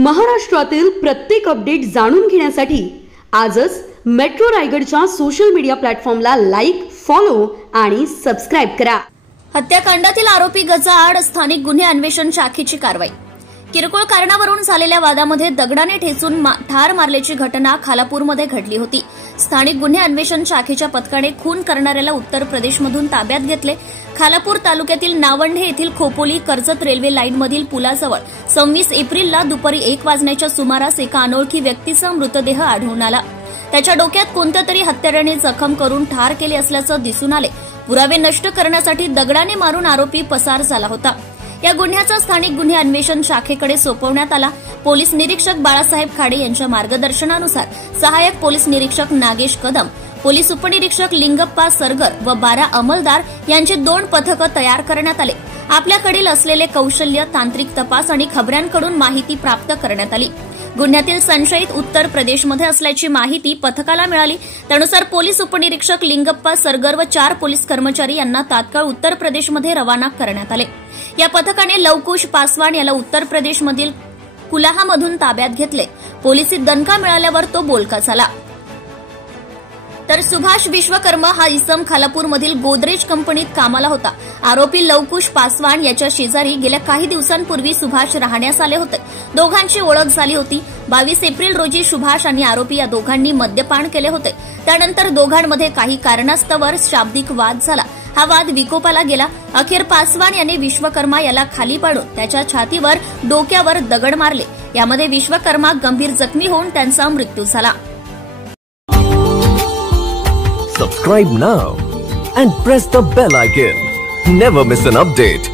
महाराष्ट्रातील प्रत्येक अपडेट जाणून घेण्यासाठी आजच मेट्रो रायगडच्या सोशल मीडिया प्लॅटफॉर्मला लाईक, फॉलो आणि सबस्क्राइब करा। हत्याकांडातील आरोपी गजाआड स्थानिक गुन्हे अन्वेषण शाखेची कारवाई। किरकोळ कारणावरून झालेल्या वादामध्ये दगडाने ठेचून ठार मारल्याची घटना खालापूरमध्ये घडली होती। स्थानिक गुन्हे अन्वेषण शाखेच्या पथकाने खून करणाऱ्याला उत्तर प्रदेशमधून ताब्यात घेतले। खालापूर तालुक्यातील नावंढे येथील खोपोली कर्जत रेल्वे लाईनमधील पुलाजवळ 26 एप्रिलला दुपारी 1 वाजण्याच्या सुमारास एका अनोळखी व्यक्तीचा मृतदेह आढळून आला। त्याच्या डोक्यात कोणत्या तरी हत्याराने जखम करून ठार केले असल्याचं दिसून आले। पुरावे नष्ट करण्यासाठी दगडाने मारून आरोपी पसार झाला होता। या गुन्ह्याचा स्थानिक गुन्हे अन्वेषण शाखेकडे सोपवण्यात आला। पोलीस निरीक्षक बाळासाहेब खाडे यांच्या मार्गदर्शनानुसार सहाय्यक पोलीस निरीक्षक नागेश कदम, पोलीस उपनिरीक्षक लिंगप्पा सरगर व 12 अंमलदार यांचे 2 पथकं तयार करण्यात आले। आपल्याकडील असलेले कौशल्य, तांत्रिक तपास आणि खबऱ्यांकडून माहिती प्राप्त करण्यात आली। गुन्ह्यातील संशयित उत्तर प्रदेशमध्ये असल्याची माहिती पथकाला मिळाली। त्यानुसार पोलीस उपनिरीक्षक लिंगप्पा सरगर व 4 पोलीस कर्मचारी यांना तात्काळ उत्तर प्रदेशमध्ये रवाना करण्यात आले। या पथकाने लवकुश पासवान याला उत्तर प्रदेशमधील कुलाहामधून ताब्यात घेतले। पोलिसी दणका मिळाल्यावर तो बोलका झाला। तर सुभाष विश्वकर्मा हा इसम खालापूरमधील गोदरेज कंपनीत कामाला होता। आरोपी लवकुश पासवान याच्या शेजारी गेल्या काही दिवसांपूर्वी सुभाष राहण्यास आले होते। दोघांची ओळख झाली होती। 22 एप्रिल रोजी सुभाष आणि आरोपी या दोघांनी मद्यपान केले होते। त्यानंतर दोघांमध्ये काही कारणास्तव शाब्दिक वाद झाला। हा वाद विकोपाला गेला। अखेर पासवान याने विश्वकर्मा याला खाली पाडून त्याच्या छातीवर, डोक्यावर दगड मारले। यामध्ये विश्वकर्मा गंभीर जखमी होऊन त्यांचा मृत्यू झाला। Subscribe now and press the bell icon. Never miss an update.